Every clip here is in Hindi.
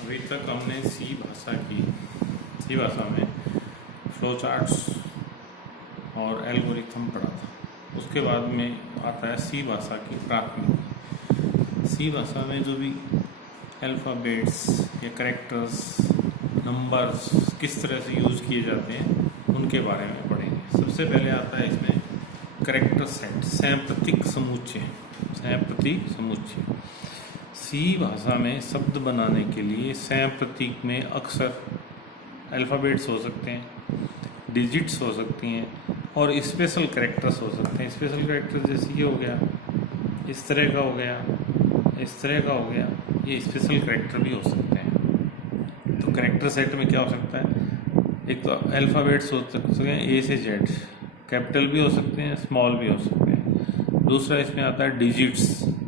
अभी तक हमने सी भाषा में फ्लो चार्ट्स और एल्गोरिथम पढ़ा था। उसके बाद में आता है सी भाषा की प्राथमिक। सी भाषा में जो भी अल्फ़ाबेट्स या कैरेक्टर्स, नंबर्स किस तरह से यूज़ किए जाते हैं उनके बारे में पढ़ेंगे। सबसे पहले आता है इसमें कैरेक्टर सेट, सैंप्रतीक समुच्चय। सी भाषा में शब्द बनाने के लिए सैंप्रतीक में अक्षर, अल्फ़ाबेट्स हो सकते हैं, डिजिट्स हो सकती हैं और स्पेशल कैरेक्टर्स हो सकते हैं। स्पेशल कैरेक्टर्स जैसे ये हो गया, इस तरह का हो गया, इस तरह का हो गया, ये स्पेशल कैरेक्टर भी हो सकते हैं। तो कैरेक्टर सेट में क्या हो सकता है, एक तो अल्फ़ाबेट्स हो सकते हैं ए से जेड, कैपिटल भी हो सकते हैं, स्मॉल भी हो सकते हैं। दूसरा इसमें आता है डिजिट्स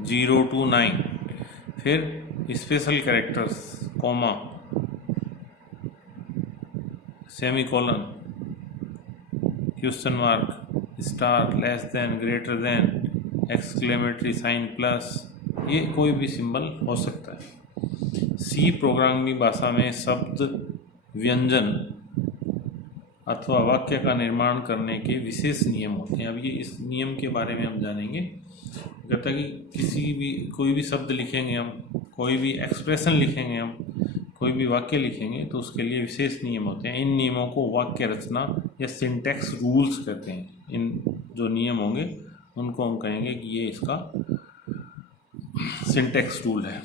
0 to 9, फिर special characters, comma, semicolon, question mark, star, less than, greater than, exclamatory sign, plus, ये कोई भी सिंबल हो सकता है। सी प्रोग्रामिंग भाषा में शब्द, व्यंजन अथवा वाक्य का निर्माण करने के विशेष नियम होते हैं। अब ये इस नियम के बारे में हम जानेंगे। कहता है कि कोई भी शब्द लिखेंगे हम, कोई भी एक्सप्रेशन लिखेंगे हम, कोई भी वाक्य लिखेंगे तो उसके लिए विशेष नियम होते हैं। इन नियमों को वाक्य रचना या सिंटैक्स रूल्स कहते हैं। इन जो नियम होंगे उनको हम कहेंगे कि ये इसका सिंटैक्स रूल है।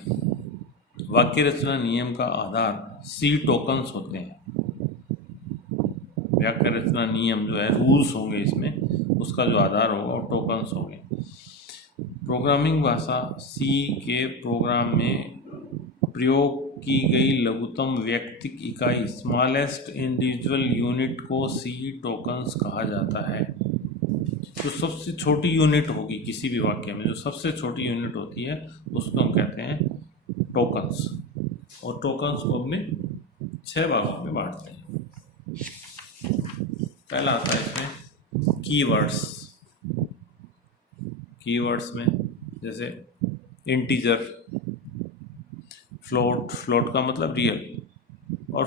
वाक्य रचना नियम का आधार सी टोकन्स होते हैं। वाक्य रचना नियम जो है, रूल्स होंगे इसमें, उसका जो आधार होगा वो टोकन्स होंगे। प्रोग्रामिंग भाषा सी के प्रोग्राम में प्रयोग की गई लघुतम व्यक्तिक इकाई, स्मॉलेस्ट इंडिविजुअल यूनिट को सी टोकन्स कहा जाता है। जो सबसे छोटी यूनिट होगी किसी भी वाक्य में, जो सबसे छोटी यूनिट होती है उसको हम कहते हैं टोकन्स। और टोकन्स को हमने 6 भागों में बांटते हैं। पहला आता है इसमें कीवर्ड्स। कीवर्ड्स में जैसे इंटीजर, फ्लोट का मतलब रियल, और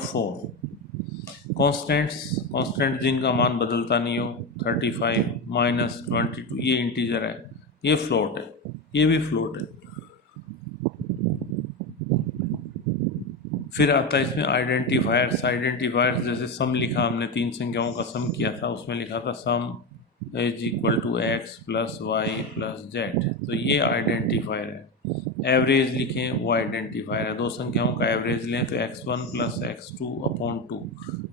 कॉन्स्टेंट जिनका मान बदलता नहीं हो, 35, -22, ये इंटीजर है, ये फ्लोट है, ये भी फ्लोट है। फिर आता है इसमें आइडेंटिफायर्स जैसे सम लिखा हमने, 3 संख्याओं का सम किया था, उसमें लिखा था sum is equal to x + y + z, तो ये आइडेंटिफायर है। एवरेज लिखें, वो आइडेंटिफायर है। 2 संख्याओं का एवरेज लें तो x1 + x2/2,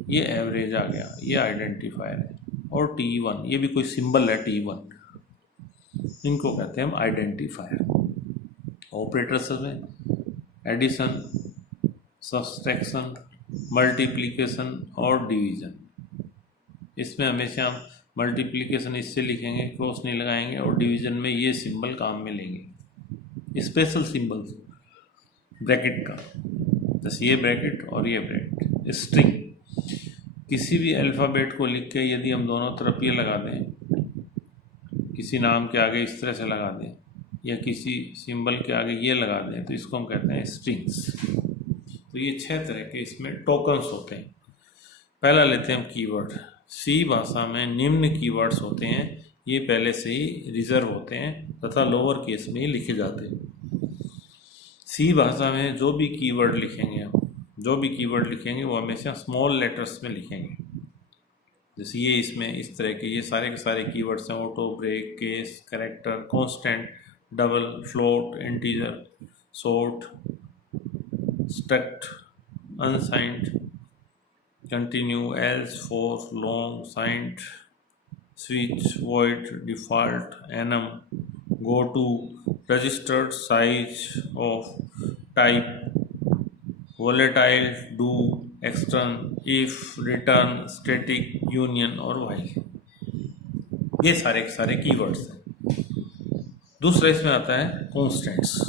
ये एवरेज आ गया, ये आइडेंटिफायर है। और t1, ये भी कोई सिंबल है, t1, इनको कहते हैं हम आइडेंटिफायर। ऑपरेटर्स में एडिशन, सब्सट्रैक्शन, मल्टीप्लिकेशन और डिवीज़न। इसमें हमेशा हम मल्टीप्लिकेशन इससे लिखेंगे, क्रॉस नहीं लगाएंगे, और डिवीज़न में ये सिंबल काम में लेंगे, स्पेशल सिंबल्स ब्रैकेट का, जैसे ये ब्रैकेट और ये ब्रैकेट। स्ट्रिंग, किसी भी अल्फ़ाबेट को लिख के यदि हम दोनों तरफ ये लगा दें, किसी नाम के आगे इस तरह से लगा दें या किसी सिंबल के आगे ये लगा दें, तो इसको हम कहते हैं स्ट्रिंग्स। तो ये 6 तरह के इसमें टोकन्स होते हैं। पहला लेते हैं हम कीवर्ड। सी भाषा में निम्न कीवर्ड्स होते हैं, ये पहले से ही रिजर्व होते हैं तथा लोअर केस में ही लिखे जाते हैं। सी भाषा में जो भी कीवर्ड लिखेंगे वो हमेशा स्मॉल लेटर्स में लिखेंगे। जैसे ये इसमें इस तरह के ये सारे के सारे कीवर्ड्स हैं, auto, break, case, character, constant, double, float, integer, short, struct, unsigned, continue, else, for, long, signed, switch, void, default, enum, go to, registered, size of, type, volatile, do, extern, if, return, static, union और व्हाइल। ये सारे के सारे कीवर्ड्स हैं। दूसरा इसमें आता है कॉन्स्टेंट्स।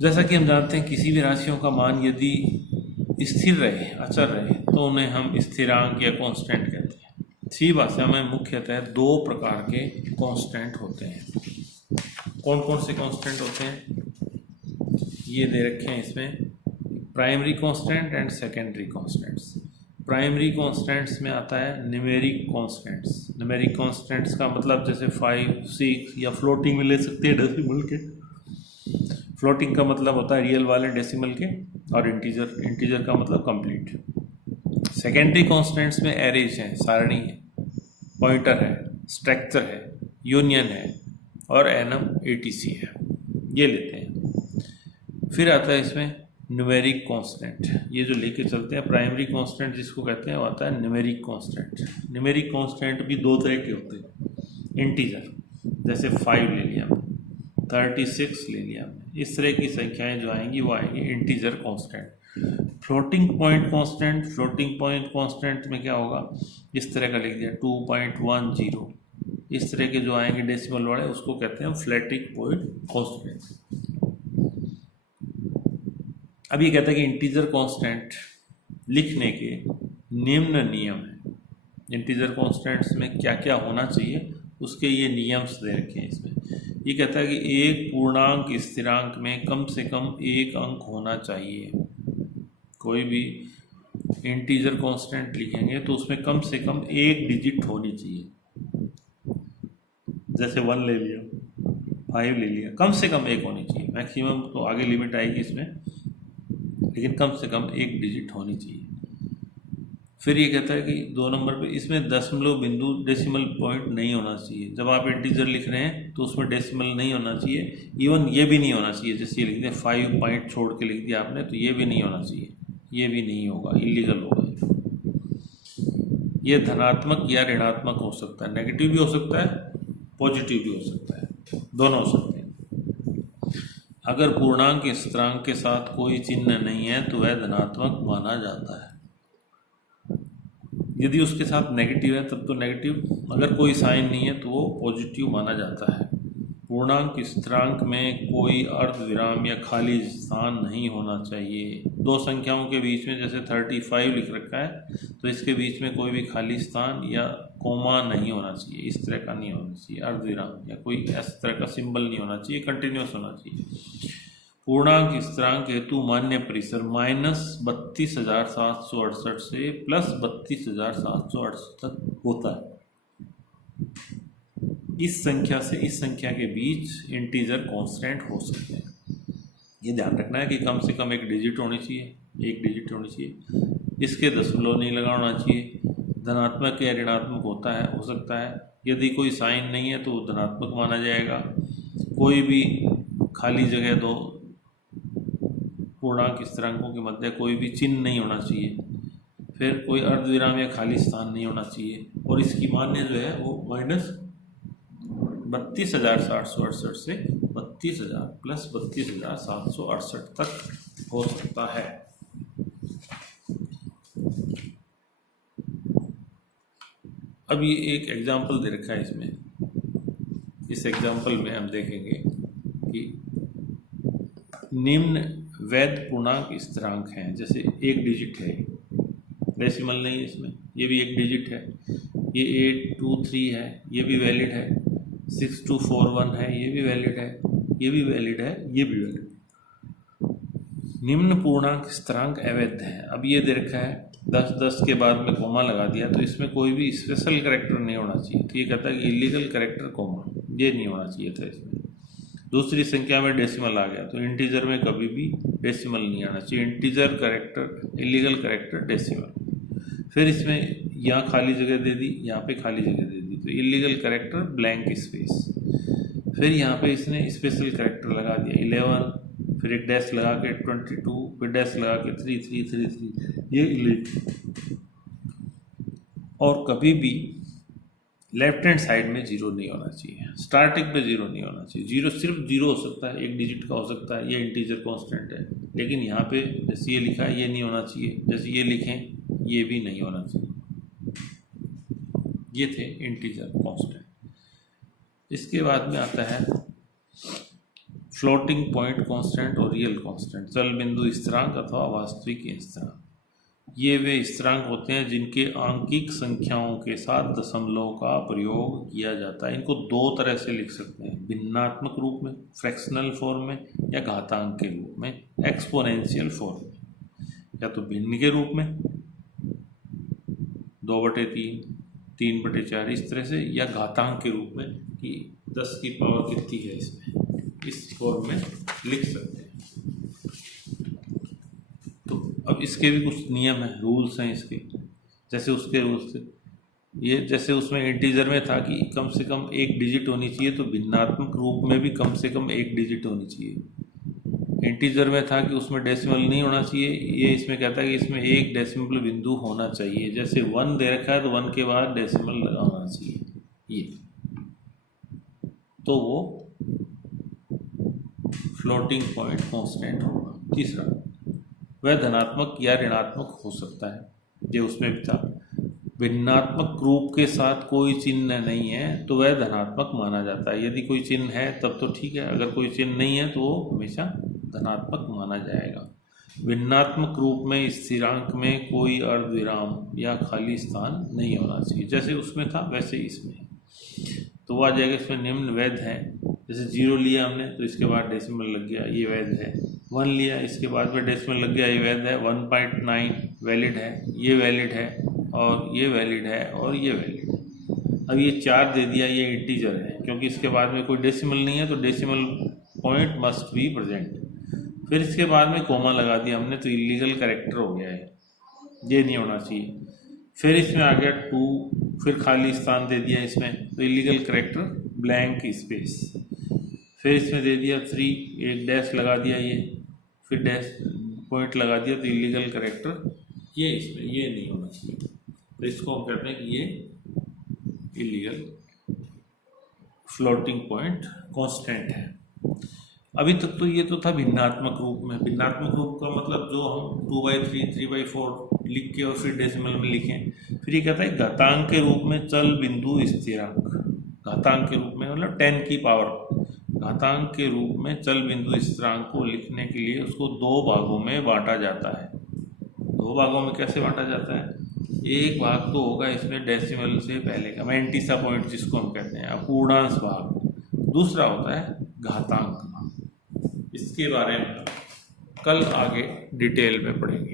जैसा कि हम जानते हैं किसी भी राशियों का मान यदि स्थिर रहे, अचर रहे, तो उन्हें हम स्थिरांक या कांस्टेंट कहते हैं। सी भाषा में मुख्यतः 2 प्रकार के कांस्टेंट होते हैं। कौन कौन से कांस्टेंट होते हैं, ये दे रखे हैं इसमें। Primary constant and secondary constants. Primary constants में आता है न्यूमेरिक कांस्टेंट्स। न्यूमेरिक कांस्टेंट्स का मतलब जैसे 5, 6 या फ्लोटिंग में ले सकते हैं डेसिमल के। फ्लोटिंग का मतलब होता है रियल वाले डेसिमल के, और इंटीजर का मतलब कंप्लीट। सेकेंडरी कांस्टेंट्स में एरेज है, सारणी है, पॉइंटर है, स्ट्रक्चर है, यूनियन है और एनम एटीसी है, ये लेते हैं। फिर आता है इसमें न्यूमेरिक कांस्टेंट, ये जो लेके चलते हैं। प्राइमरी कांस्टेंट जिसको कहते हैं वो आता है न्यूमेरिक कांस्टेंट। न्यूमेरिक कांस्टेंट भी दो तरह के होते हैं। इंटीजर जैसे 5 ले लिया, 36 ले लिया, इस तरह की संख्याएं जो आएंगी वो आएंगी integer constant. Floating point constant, floating point constant में क्या होगा, इस तरह का लिख दिया 2.10, इस तरह के जो आएंगे डेसिमल वाले उसको कहते हैं फ्लोटिंग पॉइंट कांस्टेंट। अब ये कहता है कि इंटीजर कांस्टेंट लिखने के निम्न नियम हैं। इंटीजर कांस्टेंट्स में क्या क्या होना चाहिए उसके ये नियम्स दे रखे हैं इसमें। ये कहता है कि एक पूर्णांक स्थिरांक में कम से कम एक अंक होना चाहिए। कोई भी इंटीजर कांस्टेंट लिखेंगे तो उसमें कम से कम एक डिजिट होनी चाहिए। जैसे 1 ले लिया, 5 ले लिया, कम से कम एक होनी चाहिए। मैक्सिमम तो आगे लिमिट आएगी इसमें, लेकिन कम से कम एक डिजिट होनी चाहिए। फिर ये कहता है कि 2 नंबर पे इसमें दशमलव बिंदु डेसिमल पॉइंट नहीं होना चाहिए। जब आप इंटीजर लिख रहे हैं तो उसमें डेसिमल नहीं होना चाहिए। इवन ये भी नहीं होना चाहिए, जैसे ये लिख दिया 5 पॉइंट छोड़ के लिख दिया आपने, तो ये भी नहीं होना चाहिए, ये भी नहीं होगा, इलीगल होगा। ये धनात्मक या ऋणात्मक हो सकता है, नेगेटिव भी हो सकता है, पॉजिटिव भी हो सकता है, दोनों हो सकते हैं। अगर पूर्णांक स्थिरांक के साथ कोई चिन्ह नहीं है तो वह धनात्मक माना जाता है। यदि उसके साथ नेगेटिव है तब तो नेगेटिव, अगर कोई साइन नहीं है तो वो पॉजिटिव माना जाता है। पूर्णांक स्थिरांक में कोई अर्धविराम या खाली स्थान नहीं होना चाहिए। दो संख्याओं के बीच में जैसे 35 लिख रखा है तो इसके बीच में कोई भी खाली स्थान या कोमा नहीं होना चाहिए, इस तरह का नहीं होना चाहिए अर्धविराम, या कोई इस तरह का सिंबल नहीं होना चाहिए, कंटिन्यूस होना चाहिए। पूर्णांक स्थिरांक हेतु मान्य परिसर -32,768 से +32,768 तक होता है। इस संख्या से इस संख्या के बीच इंटीजर कांस्टेंट हो सकते हैं। ये ध्यान रखना है कि कम से कम एक डिजिट होनी चाहिए, एक डिजिट होनी चाहिए। इसके दशमलव नहीं लगा होना चाहिए। धनात्मक या ऋणात्मक होता है, हो सकता है। यदि कोई साइन नहीं है तो धनात्मक माना जाएगा। कोई भी खाली जगह दो पूर्णांक स्थिरांकों के मध्य कोई भी चिन्ह नहीं होना चाहिए। फिर कोई अर्धविराम या खाली स्थान नहीं होना चाहिए। और इसकी मान्य जो है वो -32,768 से 32,000 + 32,768 तक हो सकता है। अब ये एक एग्जाम्पल दे रखा है इसमें। इस एग्जाम्पल में हम देखेंगे कि निम्न वैध पूर्णांक स्थिरांक हैं। जैसे एक डिजिट है, डेसिमल नहीं है इसमें, ये भी एक डिजिट है। ये 823 है, ये भी वैलिड है। 6241 है, ये भी वैलिड है, ये भी वैलिड है, ये भी वैलिड है। निम्न पूर्णांक स्थिरांक अवैध है। अब ये दे रखा है 10 के बाद में कोमा लगा दिया तो इसमें कोई भी स्पेशल कैरेक्टर नहीं होना चाहिए। तो ये कहता है कि इलीगल कैरेक्टर कोमा, ये नहीं होना चाहिए था इसमें। दूसरी संख्या में डेसिमल आ गया तो इंटीजर में कभी भी डेसिमल नहीं आना चाहिए। Integer character, illegal character, decimal. फिर इसमें यहाँ खाली जगह दे दी, यहाँ पे खाली जगह दे दी, तो इलीगल कैरेक्टर ब्लैंक स्पेस। फिर यहाँ पे इसने स्पेशल कैरेक्टर लगा दिया 11, फिर एक डैश लगा के 22, फिर डैश लगा के 3333, ये इलीगल। और कभी भी लेफ्ट हैंड साइड में 0 नहीं होना चाहिए, स्टार्टिंग पे 0 नहीं होना चाहिए। 0 सिर्फ 0 हो सकता है, एक डिजिट का हो सकता है, ये इंटीजर कांस्टेंट है। लेकिन यहाँ पे जैसे ये लिखा है ये नहीं होना चाहिए, जैसे ये लिखें ये भी नहीं होना चाहिए। ये थे इंटीजर कांस्टेंट। इसके बाद में आता है फ्लोटिंग पॉइंट कांस्टेंट और रियल कांस्टेंट, चल बिंदु स्थिरांक अथवा वास्तविक स्थिरांक। ये वे स्थिरांक होते हैं जिनके आंकिक संख्याओं के साथ दशमलव का प्रयोग किया जाता है। इनको दो तरह से लिख सकते हैं, भिन्नात्मक रूप में फ्रैक्शनल फॉर्म में, या घातांक के रूप में एक्सपोनेंशियल फॉर्म में। या तो भिन्न के रूप में 2/3, 3/4 इस तरह से, या घातांक के रूप में कि 10 की पावर कितनी है, इसमें इस फॉर्म में लिख सकते हैं। तो अब इसके भी कुछ नियम हैं, रूल्स हैं इसके। जैसे उसके रूल्स ये, जैसे उसमें इंटीजर में था कि कम से कम 1 डिजिट होनी चाहिए, तो भिन्नात्मक रूप में भी कम से कम 1 डिजिट होनी चाहिए। इंटीजर में था कि उसमें डेसिमल नहीं होना चाहिए, ये इसमें कहता है कि इसमें 1 डेसिमल बिंदु होना चाहिए। जैसे 1 दे रखा है तो 1 के बाद डेसिमल लगा होना चाहिए, ये तो वो फ्लोटिंग पॉइंट कांस्टेंट होगा। तीसरा, वह धनात्मक या ऋणात्मक हो सकता है, ये उसमें भी था। भिन्नात्मक रूप के साथ कोई चिन्ह नहीं है तो वह धनात्मक माना जाता है। यदि कोई चिन्ह है तब तो ठीक है, अगर कोई चिन्ह नहीं है तो वो हमेशा धनात्मक माना जाएगा। भिन्नात्मक रूप में स्थिरांक में कोई अर्धविराम या खाली स्थान नहीं होना चाहिए, जैसे उसमें था वैसे इसमें। तो वो आ जाएगा, इसमें निम्न वैध है। जैसे 0 लिया हमने तो इसके बाद डेसिमल लग गया, ये वैध है। 1 लिया, इसके बाद में डेसिमल लग गया, ये वैध है। 1.9 वैलिड है, ये वैलिड है, और ये वैलिड है, और ये वैलिड है। अब ये 4 दे दिया, ये इंटीजर है, क्योंकि इसके बाद में कोई डेसिमल नहीं है तो decimal point must be present. फिर इसके बाद में कोमा लगा दिया हमने तो इलीगल कैरेक्टर हो गया है, ये नहीं होना चाहिए। फिर इसमें आ गया 2, फिर खाली स्थान दे दिया इसमें तो इलीगल कैरेक्टर ब्लैंक स्पेस। फिर इसमें दे दिया 3, एक डैश लगा दिया ये, फिर डैश पॉइंट लगा दिया तो इलीगल कैरेक्टर, ये इसमें ये नहीं होना चाहिए। तो इसको हम कहते हैं कि ये इलीगल फ्लोटिंग पॉइंट कांस्टेंट है। अभी तक तो ये तो था भिन्नात्मक रूप में। भिन्नात्मक रूप का मतलब जो हम 2/3, 3/4 लिख के और फिर डेसिमल में लिखें। फिर ये कहता है घातांक के रूप में चल बिंदु स्थिरांक, घातांक के रूप में मतलब 10 की पावर। घातांक के रूप में चल बिंदु स्थिरांक को लिखने के लिए उसको 2 भागों में बांटा जाता है। 2 भागों में कैसे बांटा जाता है? एक भाग तो होगा इसमें डेसिमल से पहले का, मैंटीसा पॉइंट जिसको हम कहते हैं, अपूर्णांश भाग। दूसरा होता है घातांक। इसके बारे में कल आगे डिटेल में पढ़ेंगे।